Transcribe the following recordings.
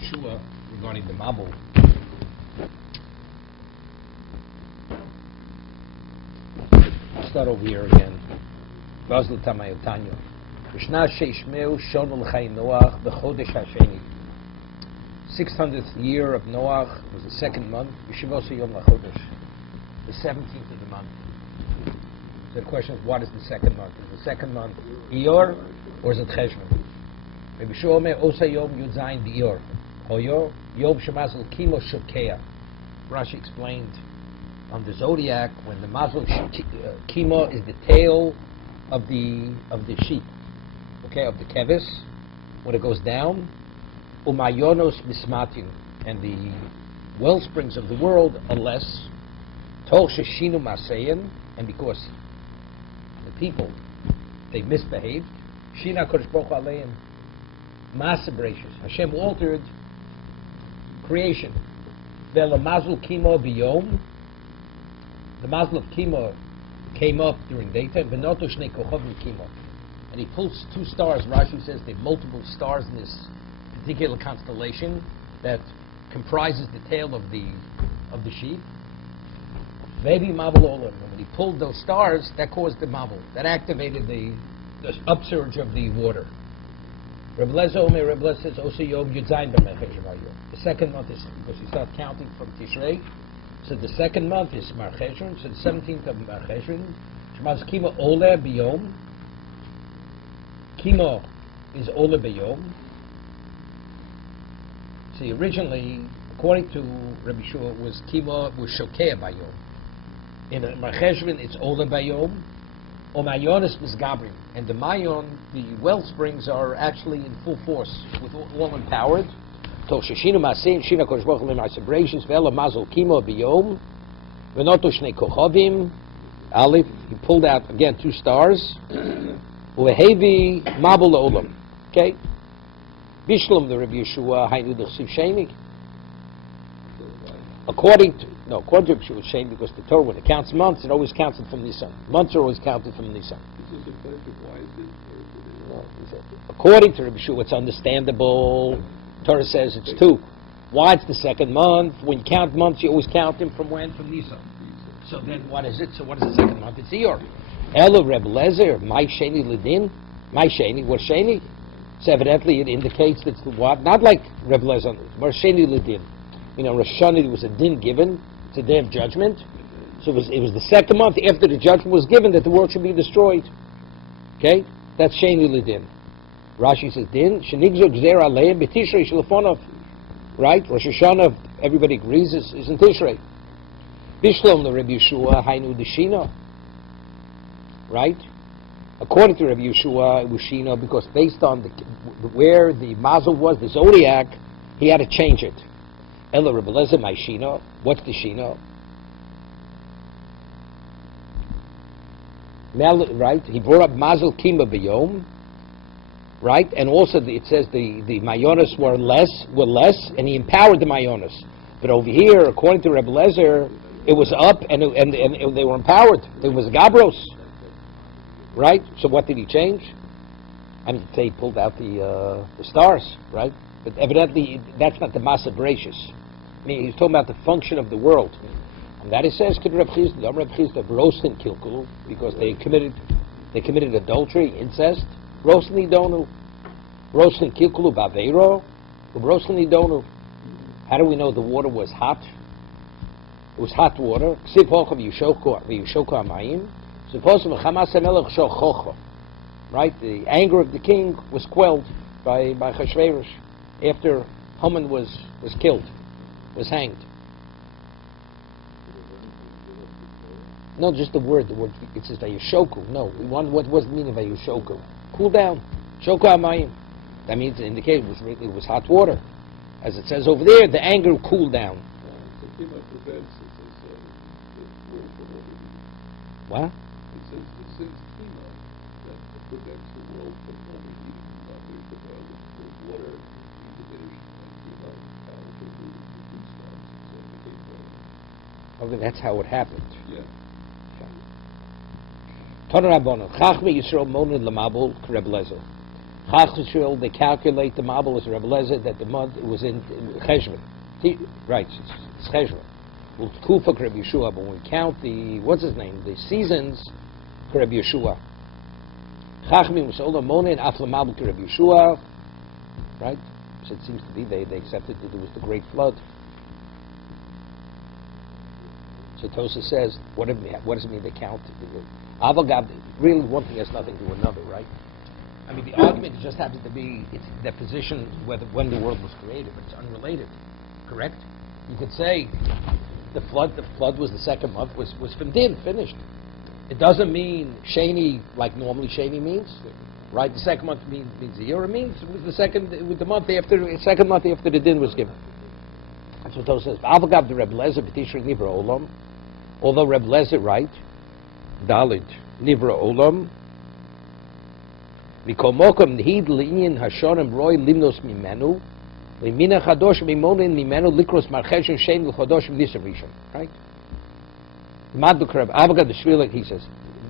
Yeshua regarding the Mabul. Start over here again. Basel Tamayotanya. Krishna Sheishmeu Shonu L'Chai Noach B'Chodesh Hasheni. 600th year of Noach was the second month. Yeshivos Yom LaChodesh, the 17th of the month. So the question is, what is the second month? Is the second month Iyar or is it Cheshvan? Rabbi Shua Omer Osa Yom Yud Zayin B'Iyar. Hoyo Yom Shemazal Kimo Shokea. Rashi explained on the zodiac when the Mazal Kimo is the tail of the sheep, okay, of the kevis, when it goes down. Umayonos Mismatin, and the well springs of the world are less. Tol Sheshinu Maseyan, and because the people they misbehaved. Shina Kodesh Baruch Aleim Masa Bereshis. Hashem altered creation. Vela Mazal Kimo Biyom. The Mazal of Kimo came up during daytime. Venoto Shnei Kochavim Kimo, and he pulls two stars. Rashi says there are multiple stars in this particular constellation that comprises the tail of the sheep. Maybe Mabul Olam. When he pulled those stars, that caused the Mabul. That activated the upsurge of the water. Reb Lezer Omer, Reb Lezer says, Osa Yom Yudzayin B'Mecheshem Hayom. The second month is, because you start counting from Tishrei, so the second month is Mar Cheshvan, so the 17th of Mar Cheshvan. Shemaz Kimo Ole B'Yom. Kimo is Ole B'Yom. See, originally, according to Rabbi Shua, was Kimo was Shokea Bayom. In Mar Cheshvan, it's Ola Bayom. Or Mayonis Misgabrim. And the Mayon, the well springs, are actually in full force, with all empowered. Tol Sheshinu Masein, Shina Kodesh Baruch Hu Ma'aseh Bereshis, Ve'ela Mazal Kimo Bayom, Venoto Shnei Kochavim, Aleph, he pulled out, again, two stars. Uvehevi Mabul Olam. Okay? Bishlam the Rabbi Yeshua Hainu D'Chsiv Sheni. According to Rabbi Yeshua Sheni, because the Torah, when it counts months, it always counts it from Nisan. Months are always counted from Nisan. This is a question. Why is it? No, according to Rabbi Yeshua, it's understandable. Torah says it's two. Why it's the second month? When you count months, you always count them from when? From Nisan. So then, what is it? So what is the second month? It's Iyar. Elo Reb Lezer, my Sheni Lidin, my Sheni. What Sheni? So evidently it indicates that the what? Not like Reb Lezer, Mar Sheni Lidin. You know, Rosh Hashanah, there was a din given. It's a day of judgment. So it was the second month after the judgment was given that the world should be destroyed. Okay? That's Sheni Lidin. Rashi says, din, Shenigzo Gzer Aleim B'Tishrei Shelafonov. Right? Rosh Hashanah, everybody agrees, is in Tishrei. Bishlom the Rabbi Yeshua, Hainu Deshina. Right? According to Rabbi Yeshua, it was Shina, because based on where the Mazel was, the zodiac, he had to change it. Ela Rabbi Lezer, my Shina. What's the Shina? Right? He brought up Mazel Kima B'Yom. Right? And also it says the Mayonis were less, and he empowered the Mayonis. But over here, according to Rabbi Lezer, it was up, and they were empowered. There was Gabros. Right? So what did he change? I mean, he pulled out the stars, right? But evidently, that's not the Masa Bereshis. I mean, he's talking about the function of the world. And that it says, Reb Chizda, Roastin Kilkul, because they committed adultery, incest. Roastin Idonu. Roastin Kilkulu Baveiro. Roastin Idonu. How do we know the water was hot? It was hot water. Ksiv Hochav Yushoku Amayim. Right? The anger of the king was quelled by Chashverosh after Haman was killed, was hanged. No, just the word. It says Vayushoku. No, what was the meaning of Vayushoku? Cool down. Shoku Amayim. That means it indicated it was hot water. As it says over there, the anger cooled down. What? Prevents the world from only heating up the water diminished and Okay, that's how it happened. Yeah. Tana Rabbanon, Chachmei Yisrael Monid Lamabul Reb Lezer. Chachashil, they calculate the Mabel as Rebbe Lezer that the month was in Cheshvan. Right, it's Cheshvan. Well, Kufa Rebbe Yeshua, but when we count the, what's his name, the seasons, Rebbe Yeshua. Chachmim was Olam Monin, Afla Mabel Rebbe Yeshua. Right? So it seems to be they accepted that there was the great flood. So Tosa says, what does it mean they count? Avogab, really one thing has nothing to do with another, right? I mean, the argument just happens to be it's the position when the world was created, but it's unrelated, correct? You could say the flood was the second month, was from din, finished. It doesn't mean Sheni like normally Sheni means, right? The second month means a year. It means it was the second month after the din was given. That's what Tosa says. Avogab the Rebbe Lezer b'tishri nivra olam. Although Rebbe Lezer right, Dalid nivra olam. Mikol mokom nihid li'inyan hashonim roy limnos mimenu limina chadosh mimonin mimenu likros marcheshon shein l'chadosh v'nisav rishon. Right? Maduk Rebbe Avogad the Shvilik, he says,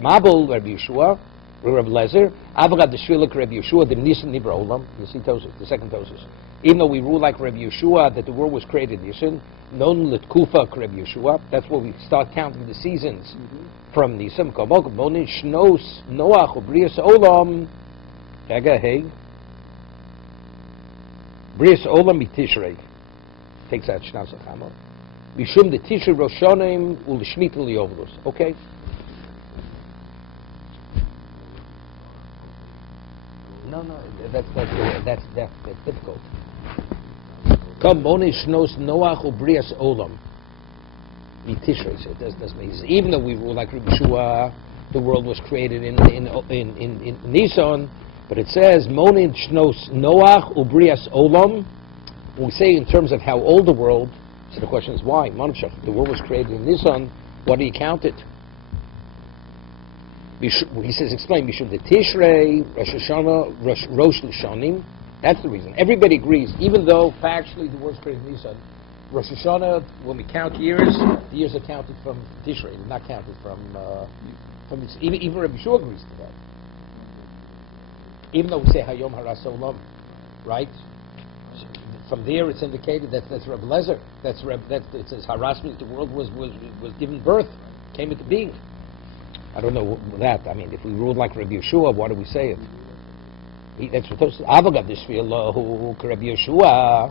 Mabel Rebbe Yeshua, Rebbe Lezer, Avogad the Shvilik Rebbe Yeshua, the Nisan Nivra Olam. You see Tosis, the second Tosis. Even though we rule like Rebbe Yeshua that the world was created Nisan, non Litkufa Rebbe Yeshua. That's where we start counting the seasons from Nisan. Komok Monin Shnos Noach Ubrias Olam. Hey. Brias Olam Mitishrei. Takes out Shnas Achamo. Mishum the Tishrei Roshonim Ulishmit Liyovlos. Okay. No, that's difficult. Come Monish knows Noach Ubrias Olam. Mitishrei. So it doesn't make sense. Even though we rule like Rabbi Shua, the world was created in Nisan. But it says, Monin Shnos Noach Ubrias Olam. When we say in terms of how old the world, so the question is why? The world was created in Nisan, what do you count it? He says, explain, Mishum the Tishrei, Rosh Hashanah, Rosh Hashanim. That's the reason. Everybody agrees, even though factually the world was created in Nisan, Rosh Hashanah, when we count years, the years are counted from Tishrei, they're not counted from even Rabbi Shua agrees to that. Even though we say Hayom Haras Olam, right? From there, it's indicated that's Rebbe Lezer. It says harassment. The world was given birth, came into being. I don't know that. I mean, if we ruled like Rabbi Yeshua, why do we say it? That's what Tosis. Avogad Yishvilahu Rabbi Yeshua.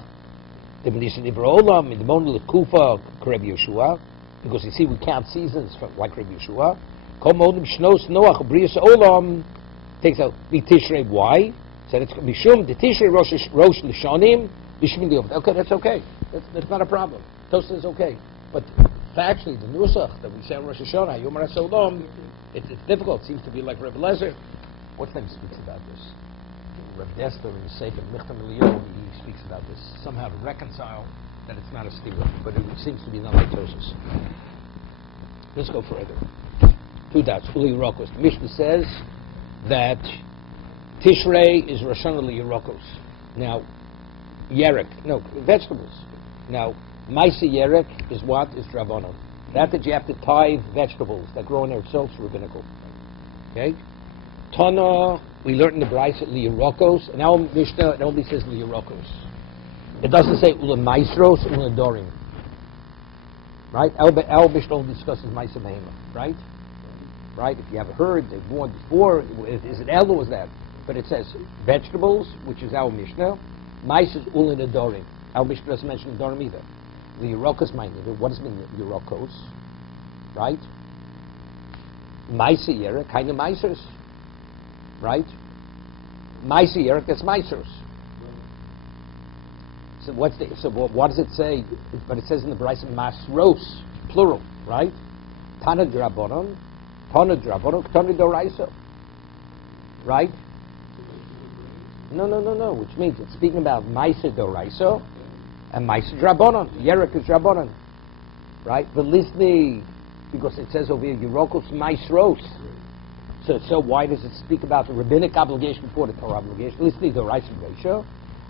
The B'nisan Nivra Olam in the Mon Lekufa Rabbi Yeshua, because you see we count seasons from like Rabbi Yeshua. Kol Modim Shnos Noach Brias Olam. Takes out the Tishrei. Why? So it's Mishum the Tishrei Rosh Hashanim. Okay, that's okay. That's not a problem. Tosa is okay. But factually, the Nusach that we say on Rosh Hashanah, Yom Haras Olam, it's difficult. It seems to be like Rebbe Lezer. What name speaks about this? Rebbe Dester in the Sefer Michtam Eliyahu, he speaks about this. Somehow to reconcile that it's not a stira, but it seems to be not like Tosis. Let's go further. Two dots. Uli Yerokos. The Mishnah says that Tishrei is Rosh Hashanah Yerokos. Now, Yerek, no, vegetables. Now, Maisa Yerek is what? Is Drabonon. That you have to tithe vegetables that grow in themselves rabbinical. Okay? Tana, we learned in the Bryce at Liyarokos, and our Mishnah, it only says Liyarokos. It doesn't say Ula Maestros, Ula Dorim. Right? Our Mishnah only discusses Maisa Behema. Right? Right? If you have heard, they've born before, is it El or is that? But it says vegetables, which is our Mishnah. Mais is Ula Dorim. Our Mishnah doesn't mention Dorim either. The Yerokos minded. What does it mean, Yerokos? Right? Maisa Yerek, kind of Maisers. Right? Maisa Yerek, that's Maisers. So what does it say? But it says in the Bryce Masros, plural, right? Tana Drabonon, Tana Doraiso. Right? No, which means it's speaking about Maisa Doraiso and Maisa Drabonon. Yerek is Drabonon. Right? But listen, because it says over here, Yerokos Maisros. So why does it speak about the rabbinic obligation before the Torah obligation? Listen, Doraiso Ratio.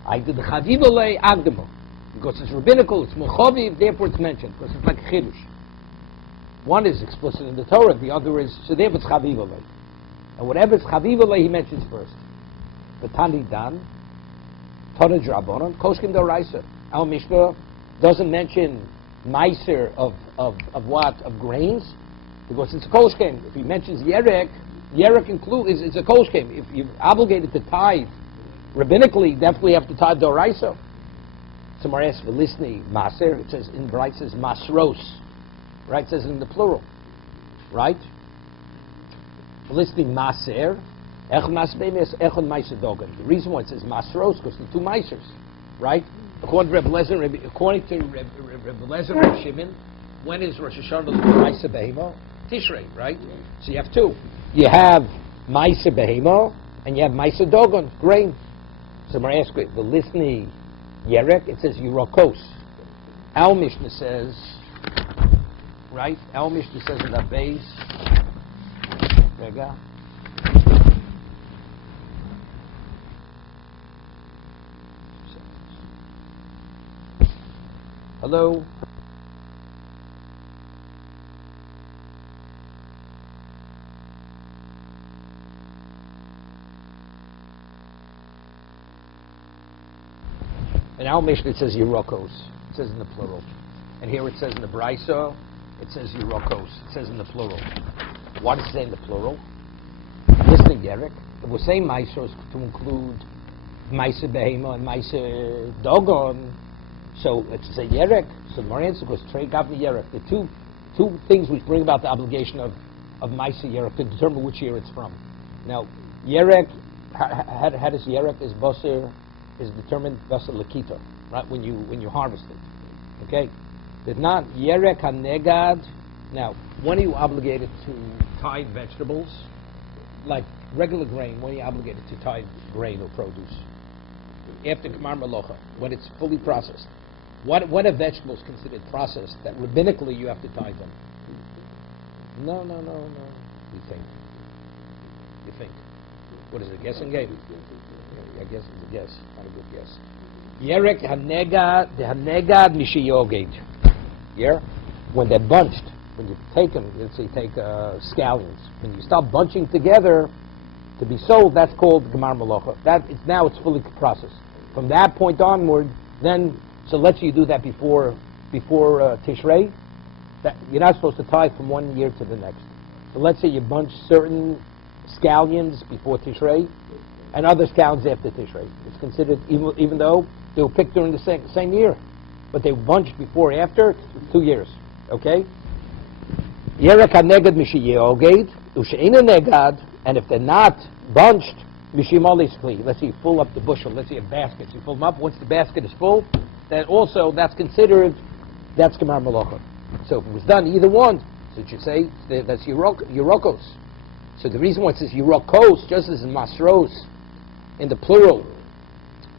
I did the Chavivole Agdamo. Because it's rabbinical, it's Mechaviv, therefore it's mentioned, because it's like a Chiddush. One is explicit in the Torah, the other is, so therefore it's Chavivole. And whatever is Chavivole, he mentions first. Tani Dan, Torah Drabonon, Koskim Doraisa. Our Mishnah doesn't mention Meiser of what? Of grains, because it's a Koskim. If he mentions Yerek includes, it's a Koskim. If you're obligated to tithe, rabbinically, you definitely have to tithe Doraisa. Somewhere asks for Lisni Maser, it says in Bright says Masros. Right? It says in the plural. Right? Lisni Maser. The reason why it says Masros because the two Meisers, right? According to Rebbe Lezer and Shimon, when is Rosh Hashanah the Meiser Behemo? Tishrei, right? So you have two. You have Meiser Behemo and you have Meiser Dogon, grain. So I ask the Lisni Yerek, it says Yerokos. Our Mishnah says, right? Our Mishnah says in that base. Rega. Hello? In our Mishnah it says Yerokos. It says in the plural. And here it says in the Brisa, it says Yerokos. It says in the plural. Why does it say in the plural? Listening, Derek. If we're saying Meisos to include Meiser Behema and Meiser Dogon, so it's a Yerek. So the more answer goes Trey Gavni Yerek. The two things which bring about the obligation of Meiser Yerek to determine which year it's from. Now, Yerek, how does Yerek is Boser is determined Boser Lakita, right? When you harvest it. Okay? Did not Yerek HaNegad. Now, when are you obligated to tithe vegetables? Like regular grain, when are you obligated to tithe grain or produce? After Kamar Malocha, when it's fully processed. What are vegetables considered processed that rabbinically you have to tithe them? No. You think. What is it, guessing game? Yeah, I guess it's a guess. Not a good guess. Yerek hanegad mishiyoged. Yeah? When they're bunched, when you take them, let's say you take scallions, when you start bunching together to be sold, that's called Gemar Malocha. Now it's fully processed. From that point onward, then, so let's say you do that before Tishrei, that you're not supposed to tithe from one year to the next. So let's say you bunch certain scallions before Tishrei, and other scallions after Tishrei. It's considered, even though they were picked during the same year, but they were bunched before or after, 2 years. Okay? Yerek HaNegad Mishiyoged, Usheina Negad, and if they're not bunched, Mishimolisli, let's say you fill up the bushel, let's say a basket, so you fill them up, once the basket is full, then also that's considered, that's Gemar Malocha. So if it was done either one, so it should say that's Yerokos. So the reason why it says Yerokos, just as in Masros, in the plural,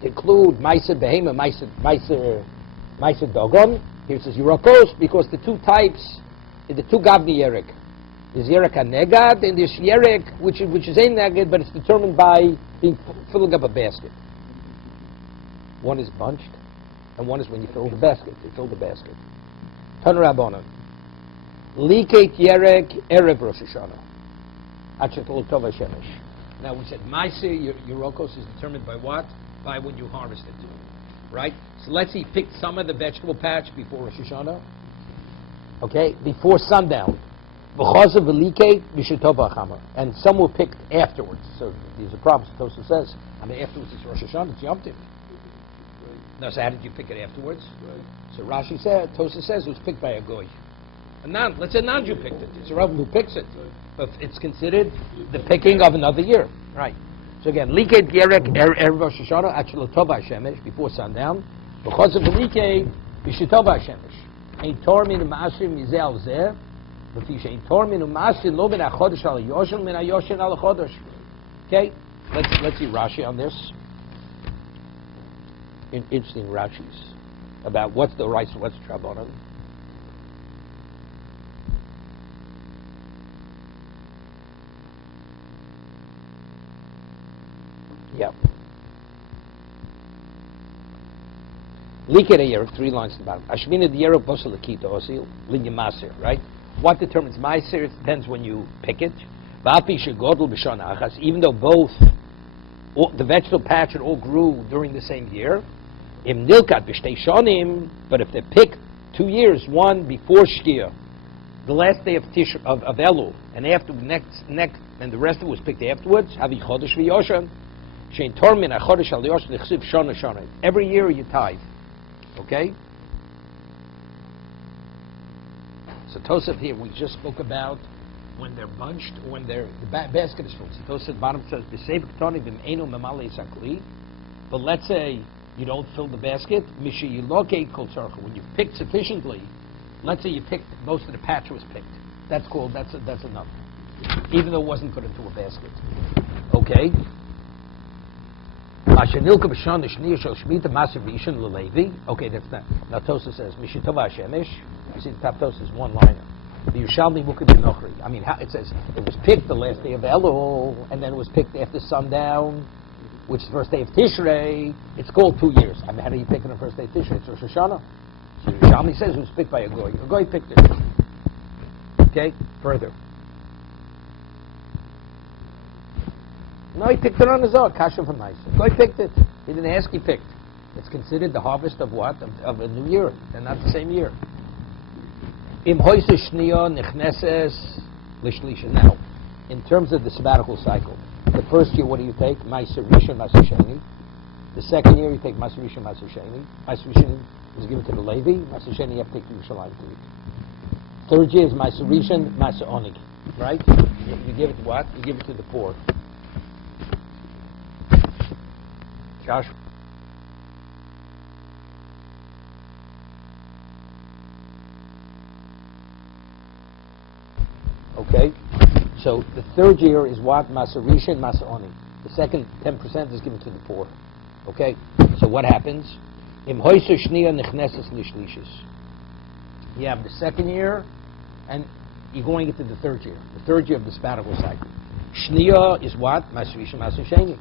to include Meiser Behema, Meiser Dogon, here it says Yerokos, because the two types, the two Gavni Yerek, there's Yerek HaNegad, and there's Yerek, which is a Negad, but it's determined by filling up a basket. One is bunched, and one is when you fill the basket. You fill the basket. Tan Rabbanan. Liket Yerek Erev Rosh Hashanah. Achakol Tov HaShemesh. Now we said Meiser Yerokos is determined by what? By when you harvest it. Right? So let's say you picked some of the vegetable patch before Rosh Hashanah. Okay? Before sundown. And some were picked afterwards. So these are problems. Tosa says, afterwards it's Rosh Hashanah, it's Yom Tov. Now, so how did you pick it afterwards? Right. So Rashi said, Tosa says it was picked by a goy. Let's say a non-Jew picked it. It's a Rav who picks it. But it's considered the picking of another year. Right. So again, Liket Yerek Erev Rosh Hashanah, Achel Tov HaShemesh, before sundown. Because of the Liket, B'Shetov HaShemesh. Ein Tor min Ma'ashir Mizeh Al Zeh. Okay, let's see Rashi on this. Interesting Rashis about what's the rights, what's Trabonon. Yeah. Liket Yerek, 3 lines at the bottom. Ashmina Yerek Bosel Akita Osil, Linya Maser, right? What determines Meiser? It depends when you pick it. Even though both the vegetable patch, it all grew during the same year. Im nilkat b'shtei shonim, but if they picked 2 years, one before Shkia, the last day of Elul, and after next, and the rest of it was picked afterwards. Havi chodesh v'yoshan, shein tormin achodesh al yoshan l'chsiv shana shana. Every year you tithe, okay? So Tosef here, we just spoke about when they're bunched, when the basket is full. So Tosef bottom says b'seif ketoni b'meinu memale sakli. But let's say you don't fill the basket. Mishi yilokei kol tzarcha. When you've picked sufficiently, let's say you picked, most of the patch was picked. That's enough. Even though it wasn't put into a basket. Okay? Okay, that's that. Now Tosa says, Mishitova Shemesh. You see the top Tosa is one liner. The Yerushalmi Mukad B'Nochri. I mean, it says it was picked the last day of Elul, and then it was picked after sundown, which is the first day of Tishrei. It's called 2 years. I mean, how do you pick it on the first day of Tishrei? It's Rosh Hashanah. So Yerushalmi says it was picked by a goy. A goy picked it. Okay, further. No, he picked it on his own. Kasha from Nice. Goy picked it. He didn't ask, he picked. It's considered the harvest of what? Of a new year. They're not the same year. Im hoyse shniya nichneses lishlisha. Now, in terms of the sabbatical cycle, the first year, what do you take? Ma'aser Rishon, Ma'aser Sheni. The second year, you take Ma'aser Rishon, Ma'aser Sheni. Ma'aser Rishon is given to the Levi. Ma'aser Sheni, you have to take to Yerushalayim to eat. Third year is Ma'aser Rishon, Ma'aser Onig. Right? You give it to what? You give it to the poor. Josh? Okay? So the third year is what? Ma'aser Rishon, Ma'aser Onig. The second 10% is given to the poor. Okay? So what happens? Im hoyse shniya nichneses lishlishis. You have the second year, and you're going into the third year. The third year of the sabbatical cycle. Shniya is what? Ma'aser Rishon, Ma'aser Sheni.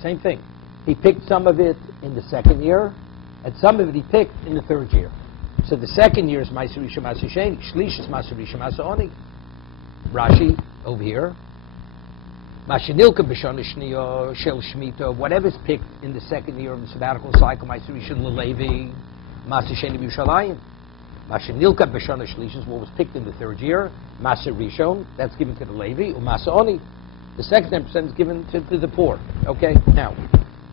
Same thing. He picked some of it in the second year, and some of it he picked in the third year. So the second year is Ma'aser Rishon, Ma'aser Sheni. Shlish is Ma'aser Rishon, Ma'aser Onig. Rashi over here. Mashenilka b'shana shniya shel shmita. Whatever's picked in the second year of the sabbatical cycle, Ma'aser Rishon l'Levi, Ma'aser Sheni b'Yerushalayim. Mashenilka b'shana shlish is what was picked in the third year. Ma'aser Rishon, that's given to the Levi, u'Ma'aser Oni. The second 10% is given to the poor. Okay. Now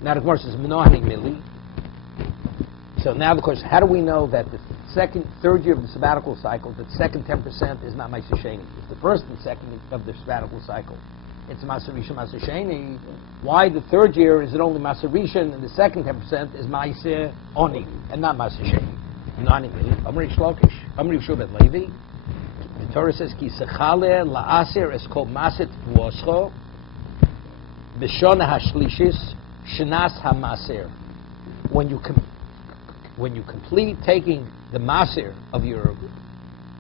the Gemara says Menohaning Mili. So now the question: how do we know that the third year of the sabbatical cycle, the second 10% is not Ma'aser Sheni? If the first and second of the sabbatical cycle, it's Ma'aser Rishon, Ma'aser Sheni. Why the third year is it only Ma'aser Rishon and the second 10% is Ma'aser Oni and not Ma'aser Sheni? Amri Shlokish, Amri Shubet Levi. The Torah says Ki Sechale La'aser es Kol Maset V'oscho B'Shona Hashlishis Shnas HaMaser. When you complete taking the maser of your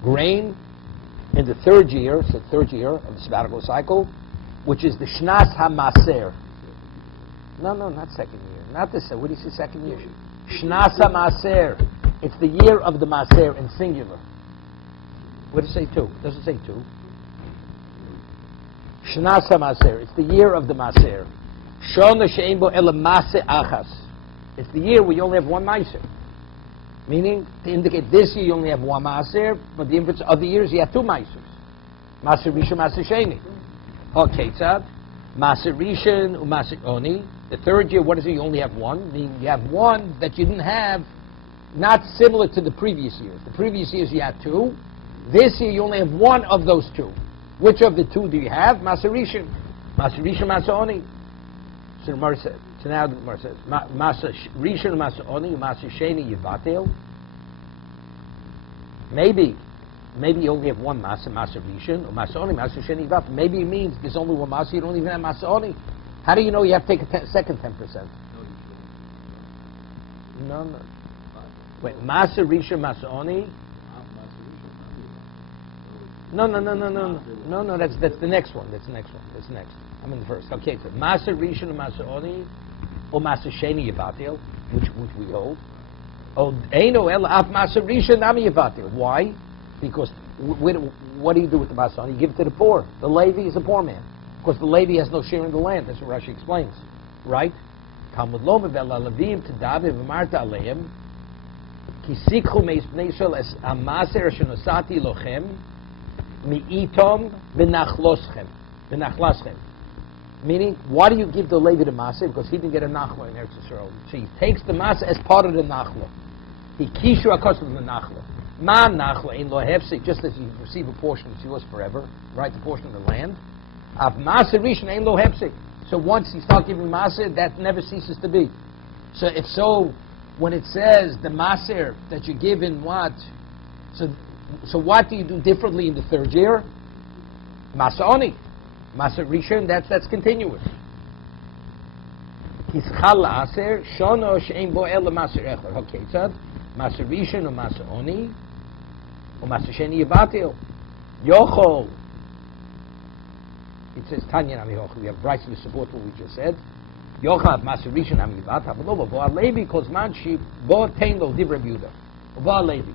grain in the third year, so third year of the sabbatical cycle, which is the shnas ha-maser. No, not second year. Not this. What do you say second year? Shnas ha-maser. It's the year of the maser in singular. What does it say two? Does it say two? Shnas ha-maser. It's the year of the maser. Shona she'en bo ela maser achas. It's the year where you only have one maser. Meaning, to indicate this year you only have one Maaser, but the inverse other years you have two Maasers. Maaser Rishon, Maaser Sheni. Okay, Tzad. Maaser Rishon, Maaser Oni. The third year, what is it? You only have one. Meaning you have one that you didn't have, not similar to the previous years. The previous years you had two. This year you only have one of those two. Which of the two do you have? Maaser Rishon. Maaser Rishon, Maaser Oni. So the Gemara says, so now the Gemara says, Maaser Rishon, Maaser Oni, Maaser Sheni, Yivatel. Maybe you only have one Maaser Rishon, or Maaser Oni, Maaser Sheni, Yivatel. Maybe it means there's only one Maaser, you don't even have Maaser Oni. How do you know you have to take a second 10%? No. Wait, Maaser Rishon, Maaser Oni? No, that's the next one. That's next. I'm in the first. Okay, so Maaser Rishon, Maaser Oni, or Maaser Sheni Yivatel, which we hold. Oh, Eino El Af Maaser Rishon Nami Yivatel. Why? Because what do you do with the Maaser Oni? You give it to the poor. The Levi is a poor man. Of course, the Levi has no share in the land. That's what Rashi explains. right? Talmud lo mevel alavim tadaviv v'marta aleim ki sikhu meis bnei Yisrael es amaser shenosati lochem mi'itom v'nachlaschem. Meaning, why do you give the Levi the Maser? Because he didn't get a Nachla in Eretz Yisrael. So he takes the Maser as part of the Nachla. He kishu akos of the Nachla. Ma Nachla in lo hefsik, just as you receive a portion, it's yours forever, right? The portion of the land. Av Maser rishon ein lo hefsik. So once you start giving Maser, that never ceases to be. So if so, when it says the Maser that you give in what? So what do you do differently in the third year? Maser oni. Maser Rishon, that's continuous. Kischal la'aser, shono she'en bo el maser echor. Okay, tzad. Maser Rishon or Maser Oni, or Maser Sheni Yevatil. Yochol. It says Tanya Nami Yochol. We have rights to support what we just said. Yochol Maser Rishon Nami Yevatil. But no, Bo Levi, because man she bo tein lo divrei Yehuda. Bo Levi.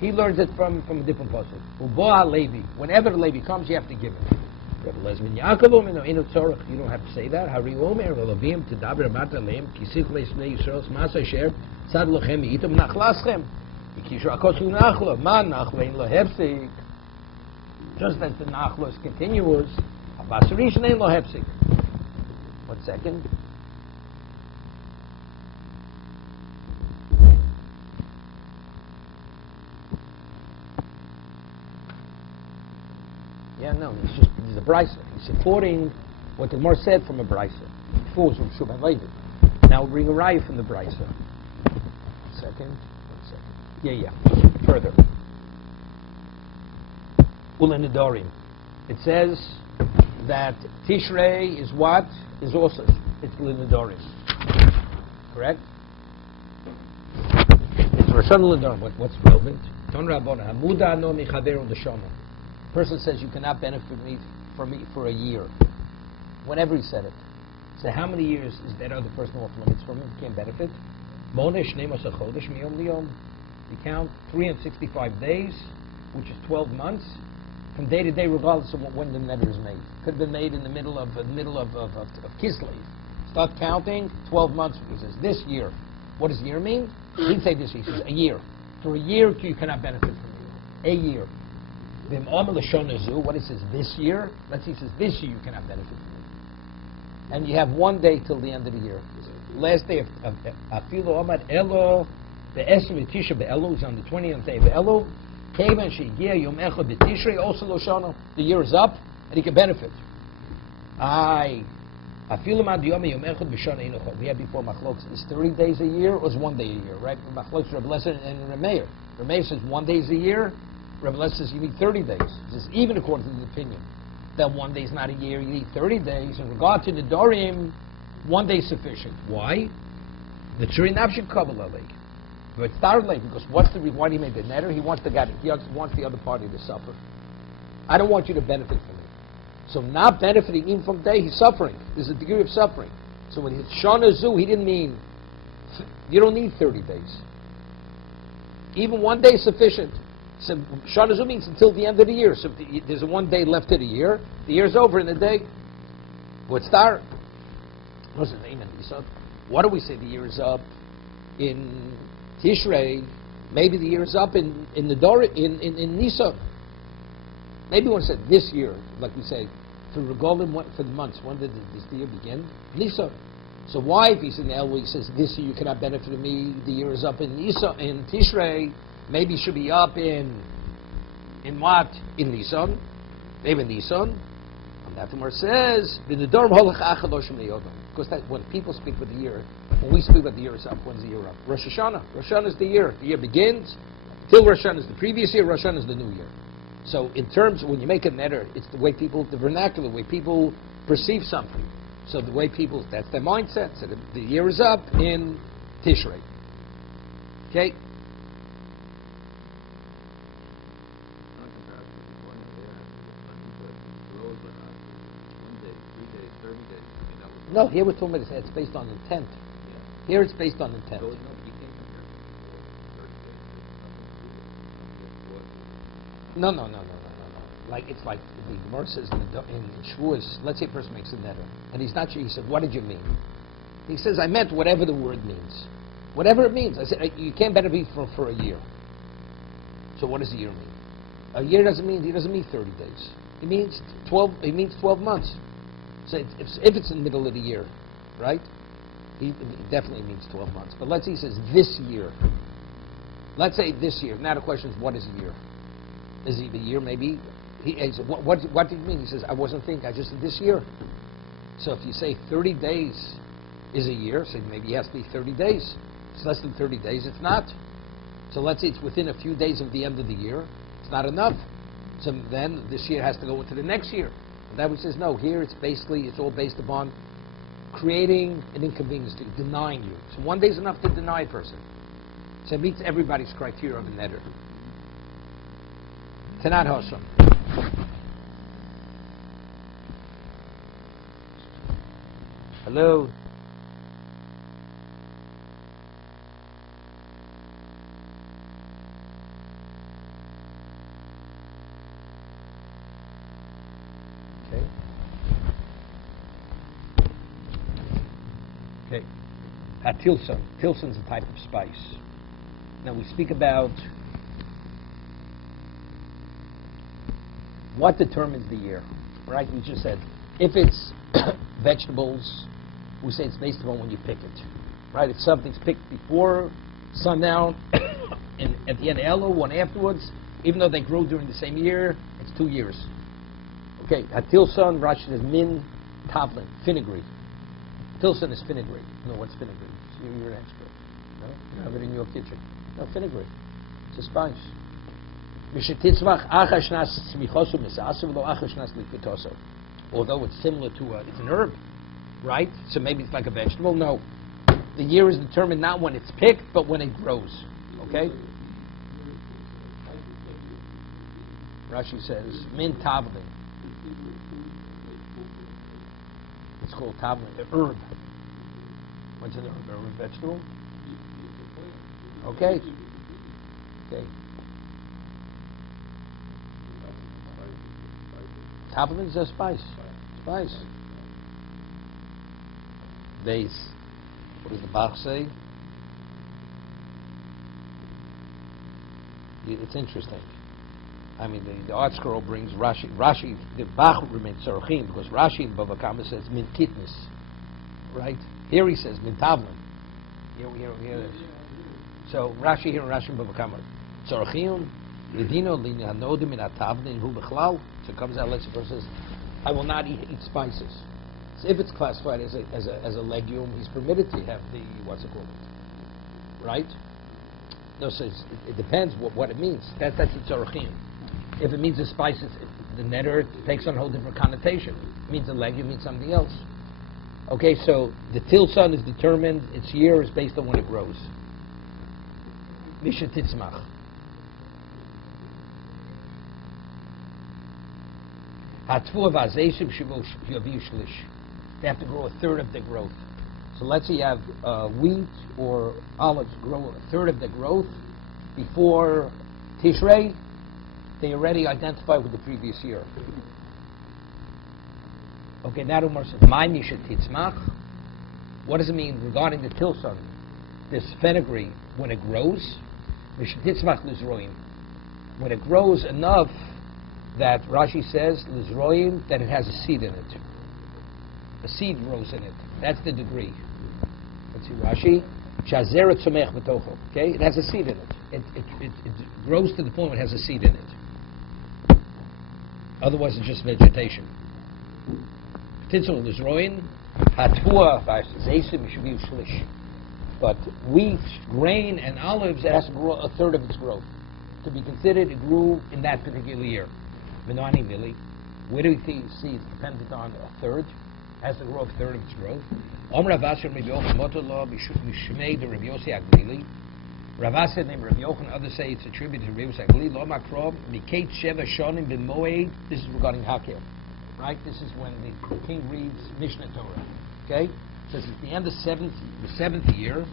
He learns it from a different person. Bo Levi. Whenever the Levi comes, you have to give it. You don't have to say that. Just as the nachla is continuous, 1 second. Yeah, no, he's a brisa. He's supporting what the Gemara said from a brisa. Before was from Shubhan Levi. Now we'll bring a raya from the brisa. 1 second. Yeah. Further. Ulenidorim. It says that Tishrei is what? Is also, it's Ulenidorim. Correct? It's Rosh Hashanah. What's relevant? Ton Rabbona. Hamuda no michaveru d'shono. Person says you cannot benefit from me for a year. Whenever he said it. So how many years is that other person off limits from him? Can't benefit. You count 365 days, which is 12 months, from day to day, regardless of when the netter is made. Could have been made in the middle of Kislev. Start counting 12 months. He says this year. What does year mean? He didn't say this year. He says a year. For a year, you cannot benefit from me. A year. What it says this year, let's see, it says this year you cannot benefit from it. And you have 1 day till the end of the year. Last day of Afilu Omad Elo, the Esrim Tisha Be'Elo is on the 20th day of Elo. Kevan Shegia Yom Echad B'Tishrei also Loshana. The year is up and he can benefit. Afilu Mad Yom Echad B'Shana Enochad. We had before Machlokes is 30 days a year or is 1 day a year, right? Machlokes Reb Lesser and Remeir. Remeir says 1 day is a year. Reb Lesser says you need 30 days. This is even according to the opinion that 1 day is not a year, you need 30 days. In regard to the Dorim, 1 day is sufficient. Why? The Tzuri Nafshik Kabbalah Lake. But it's not late because what's the reason why he made the netter? He wants the other party to suffer. I don't want you to benefit from it. So not benefiting even from day, he's suffering. There's a degree of suffering. So when it's Shana Zu, he didn't mean you don't need 30 days. Even 1 day is sufficient. So Shana Zu means until the end of the year. So if there's 1 day left of the year's over in a day. What's there? What do we say the year is up in Tishrei? Maybe the year is up in the Dor in Nisan. Maybe we want to say this year, like we say, for Regolim, for the months. When did this year begin? Nisan. So why, if he's in the Elway, he says this year you cannot benefit from me. The year is up in Nisan, in Tishrei. Maybe it should be up in what? In Nisan. Maybe in Nisan. And that where it says because when people speak with the year, when we speak about the year is up, when's the year up? Rosh Hashanah. Rosh Hashanah is the year. The year begins. Till Rosh Hashanah is the previous year. Rosh Hashanah is the new year. So in terms, when you make a netter, it's the way people, the vernacular, the way people perceive something. So the way people, that's their mindset. So the year is up in Tishrei. Okay? No, here we're talking about it's based on intent. Here it's based on intent. No. Like it's like the Gemara says in Shavuos. Let's say a person makes a netter, and he's not sure. He said, "What did you mean?" He says, I meant whatever the word means. Whatever it means. I said, you can't better be for a year. So what does a year mean? A year doesn't mean 30 days. It means 12 months. So if it's in the middle of the year, right? It definitely means 12 months. But let's say he says this year. Let's say this year. Now the question is, what is a year? Is it a year? Maybe. He said, what do you mean? He says, I wasn't thinking. I just said this year. So if you say 30 days is a year, so maybe it has to be 30 days. It's less than 30 days. It's not. So let's say it's within a few days of the end of the year. It's not enough. So then this year has to go into the next year. And that one says, no, here it's all based upon creating an inconvenience to you, denying you. So one day is enough to deny a person. So it meets everybody's criteria of a netter. Tanat Hossam. Hello. Okay. Tilson. Tilson's a type of spice. Now we speak about what determines the year, right? We just said if it's vegetables, we say it's based upon when you pick it, right? If something's picked before sundown and at the end of Elul, one afterwards, even though they grow during the same year, it's 2 years. Okay, Tilson, Rashi is min tavlin, finigree. Tilson is finigree. You know what's finigree? You're an expert. No? You have it in your kitchen. No, finigree. It's a spice. Although it's similar to it's an herb, right? So maybe it's like a vegetable. No. The year is determined not when it's picked, but when it grows. Okay? Rashi says, min tavlin. It's called tavlin, an herb. What's an herb? A vegetable? Okay. Okay. Tavlin is a spice. Spice. Base. What does the Bach say? It's interesting. I mean, the art scroll brings Rashi. The Bach remains Sorachim because Rashi in Bava Kama says min kitnis, right? Here he says min tavlin. Here it is. So Rashi here and Rashi in Bava Kama. Sorachim, Lidino linanodim min atavlin hu bechlal. So it comes out like the person says, I will not eat spices. So if it's classified as a legume, he's permitted to have the what's it called, right? No, so it depends what it means. That's the tzorachim. If it means a spice, the netter takes on a whole different connotation. It means a legume, means something else. Okay, so the tilson is determined, its year is based on when it grows. Misha titzmach. They have to grow a third of their growth. So let's say you have wheat or olives grow a third of their growth before Tishrei, they already identify with the previous year. Okay, now the Gemara says, "My misha titzmach." What does it mean regarding the tilson? This fenugreek, when it grows, misha titzmach lizroim. When it grows enough that Rashi says lizroim, that it has a seed in it. A seed grows in it. That's the degree. Let's see Rashi. Shazeret tzomech b'tocho. Okay, it has a seed in it. It grows to the point where it has a seed in it. Otherwise, it's just vegetation. But wheat, grain, and olives, it has to grow a third of its growth to be considered it grew in that particular year. Where do we see it's dependent on a third? Has to grow a third of its growth. Rav Asher named Rav Yochanan, others say it's attributed to Rav Yossi Lo Makrov Mikate Sheva Shonim B'Moed. This is regarding Hakel, right? This is when the king reads Mishnah Torah. Okay, so it's the end of the seventh year.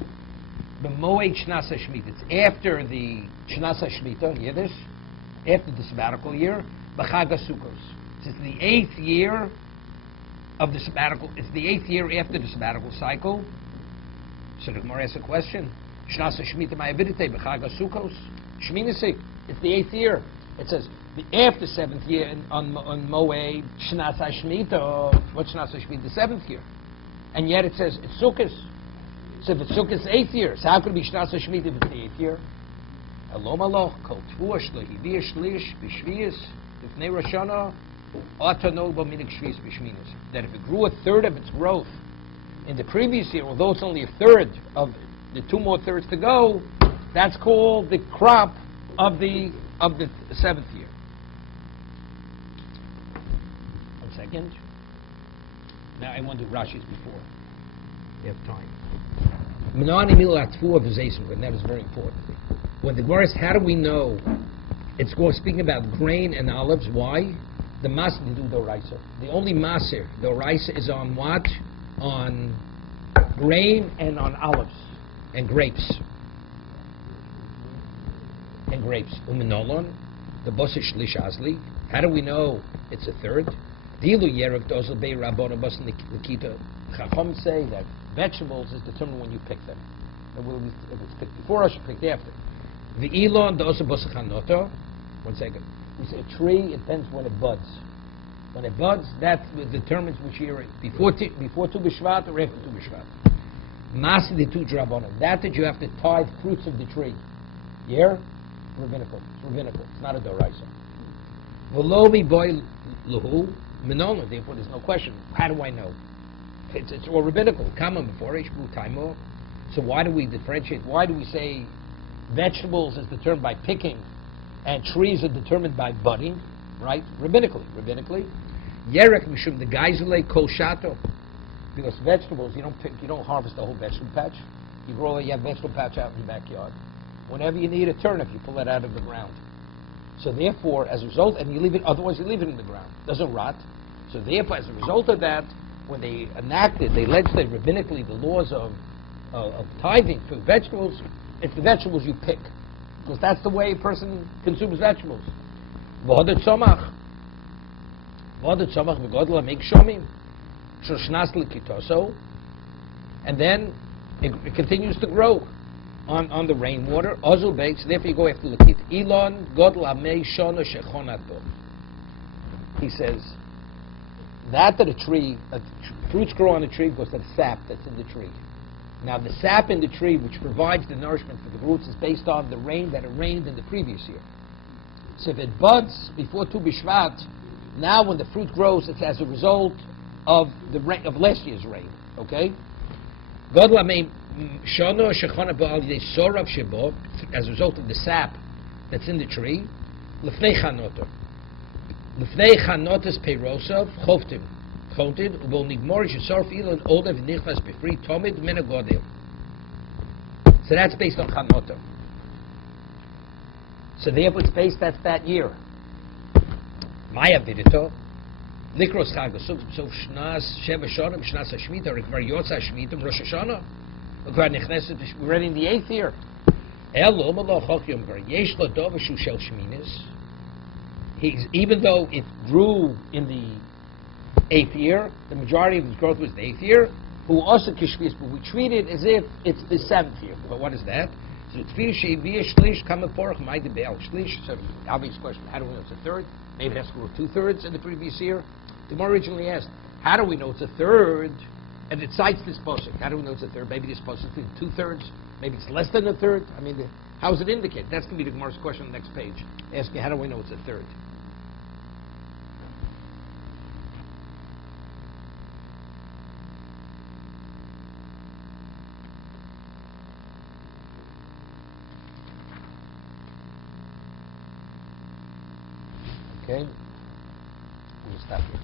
B'Moed Shnasa Shemitah. It's after the Shnasa Shemitah, Yiddish, after the sabbatical year. B'Chag HaSukkos. It's the 8th year of the sabbatical. It's the 8th year after the sabbatical cycle. So the Gemara asks a question. Shnasa Shemitah Ma'avidite B'Chag HaSukkos. Shminasi. It's the 8th year. It says after 7th year on Moed Shnasa Shemitah. What's Shnasa Shemitah? The 7th year. And yet it says it's Sukkos. So if it's Sukkos, 8th year. So how could it be Shnasa Shemitah if it's the 8th year? Elom Aloch Kol Tvua Shlehi V'Yeh Shlish B'Shviyas B'Fnei Rosh Hashanah Atano B'Minik Shviyas B'Shminas. That if it grew a third of its growth in the previous year, although it's only a third of the 2 more thirds to go, that's called the crop of the 7th year. 1 second. Now I want to do Rashi's before we have time. Menani Milat Tvua V'Zeisum, and that is very important. When the Gemara asks, how do we know? It's speaking about grain and olives. Why? The Maser they do Doraisa. The only Maser Doraisa is on what? On grain and on olives and grapes. And grapes. Umenolon, the Bosish Lishazli. How do we know it's a third? Dilu Yerek Dozel Bei Rabbon Basin Nikita. Chacham say that vegetables is determined when you pick them. If it's picked before us, you picked after. The Elon Dozel Bosachanoto. 1 second. We say a tree, it depends when it buds. When it buds, that determines which year it is. Before Tu B'Shvat or after Tu B'Shvat. Masi the Tu Drabonim. That you have to tithe fruits of the tree. Yeah? Rabbinical. It's rabbinical. It's not a doraisa. V'lomi boy luhu minonu. Therefore, there's no question. How do I know? It's all rabbinical. Common before Ishbu Taimo. So why do we differentiate? Why do we say vegetables is determined by picking and trees are determined by budding? Right? Rabbinically. Yerek mishum the geizele kol shato. Because vegetables, you don't harvest the whole vegetable patch. You have vegetable patch out in your backyard. Whenever you need a turnip, you pull it out of the ground. So therefore, as a result, and you leave it, otherwise you leave it in the ground. It doesn't rot. So therefore, as a result of that, when they legislated rabbinically the laws of tithing for vegetables, it's the vegetables you pick. Because that's the way a person consumes vegetables. V'hodet tzomach v'godel amik shomim shoshnas l'kitoso, and then it continues to grow on the rainwater. Ozul beitz. Therefore, you go after l'kit. Elon godel amei shona shechonato. He says that a tree, fruits grow on a tree because of the sap that's in the tree. Now, the sap in the tree, which provides the nourishment for the roots, is based on the rain that it rained in the previous year. So if it buds before Tu B'Shvat, now when the fruit grows, it's as a result of the rain, of last year's rain. Okay? As a result of the sap that's in the tree, L'fnei chanoto. L'fnei chanotas peirosov choftim. Chonted, ubol nigmor shesorf ilon odev nichvas befri tomid menagodel. So that's based on chanoto. So therefore it's based, that's that year. Maya vidito. Likros chag v'suk so shnas sheva shonim shnas hashmita or kvar yotza hashmita Rosh Hashanah. Kvar nichneset. We're already in the 8th year. Elo malo chokyom kvar yesh lo dov shu shel shminis. Even though it grew in the 8th year, the majority of its growth was the 8th year. Who also kishvis, but we treat it as if it's the 7th year. But what is that? So it's shlish kamaporach ma'ide be'al shlish. So obvious question: how do we know it's a third? Maybe it has to grow 2/3 in the previous year. The Gemara originally asked, how do we know it's a third? And it cites this posuk. How do we know it's a third? Maybe this posuk is 2/3. Maybe it's less than a third. I mean, how does it indicate? That's going to be the Gemara's question on the next page. Asking, how do we know it's a third? Okay, we'll stop here.